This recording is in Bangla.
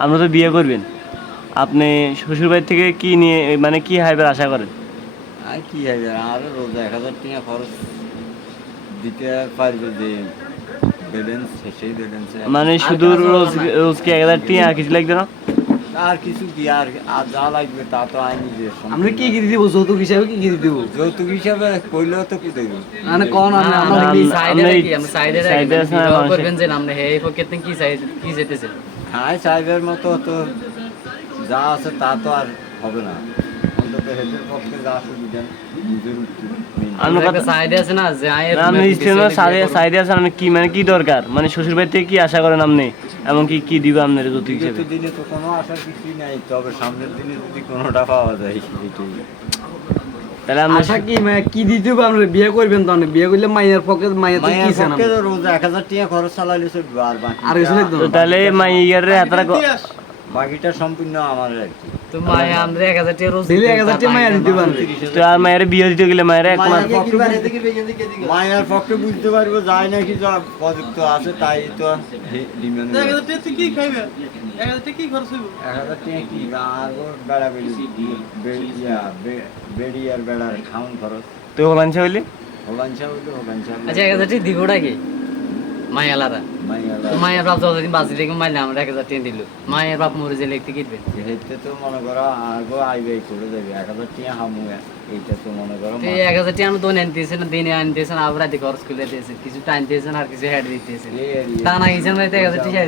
আপনি তো বিয়ে করবেন। আপনি শ্বশুরবাড়ি থেকে কি নিয়ে মানে কি হাইবার আশা করেন? আর কি হবে আর রোজ এক হাজার টাকা খরচ দিতে পারবে যে ব্যালেন্স সেই ব্যালেন্সে মানে শুধু রোজ রোজ কি এক হাজার আর কিছু লাগবে না? আর কিছু কি? আর আর যা লাগবে তা তো আইনি যে আমরা কি কি দিব? যৌতুক হিসাবে কি কি দিব? যৌতুক হিসাবে কইলেও তো কি দেবো? মানে কোন আমরা আমরা আমরা- কি- আমরা এই না মানুষের- করবেন যে আপনি হে পকেট থেকে কি চাই কি যেতেছেন হ্যাঁ সাহেবের মতো তো যা আছে তা তো আর হবে না। অন্তত হেদের পক্ষে যা সুবিধা নিজের উত্তর নেই। আমরা আমরা একটা কথা- সাইডে আছে না যে আয়ের না, আপনি বেশি ইস্তেমা হলে বিয়ে সাইডে করব। সাইডে আছেন আপনি কি মানে কি দরকার? মানে থেকে কি আশা করেন আপনি এমনকি কি দিব আপনার যৌতুক হিসেবে? দিনে তো কোনো আশার কিছুই নাই তবে সামনের দিনে যদি কোনোটা পাওয়া যায় তাহলে আমরা আশা কি মানে কি দিতে আমরা বিয়ে করবেন তো বিয়ে করলে মায়ের পক্ষে মায়ের তো কি? তো রোজ এক হাজার টাকা খরচ চালাইলে আর বাকি আর কিছু লাগতো তাহলে মাই ইয়ারে হাতারা ক- বাকিটা সম্পূর্ণ আমার আর কি। তো মায়ে আমরা এক হাজার টাকা রোজ দিলে দিতে এক হাজার টাকা মায়ের দিতে পারবে। তো আর মায়ের বিয়ে দিতে গেলে মায়ের এক মাস মায়ের পক্ষে বুঝতে পারব যায় নাকি যা প্রযুক্ত আছে তাই তো টাকা কি বেড়া বেড়ি। বেড়িয়া বেড়িয়ার বেড়ার খাউন খরচ। তো হলাঞ্চা হইলে? হোগাঞ্চা হইল হোগাঞ্চা আচ্ছা টাকা কি তো মায়ের বাপ যতদিন বাঁচি দেখি মাইলে আমরা এক হাজার টাকা দিল। মায়ের বাপ মরে যে লিখতে কিনবে? হেতে তো মনে করো আগো আইবে করে দেবে এক হাজার টিয়া হামু এইটা তো মনে করো এই এক হাজার টাকা তো না দিনে আনতেছেন আবার রাতে খরচ করে দিয়েছে কিছু টাইম দিয়েছে আর কিছু হেড এই area- তা না গেছেন এক হাজার টাকা